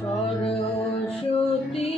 Saraswati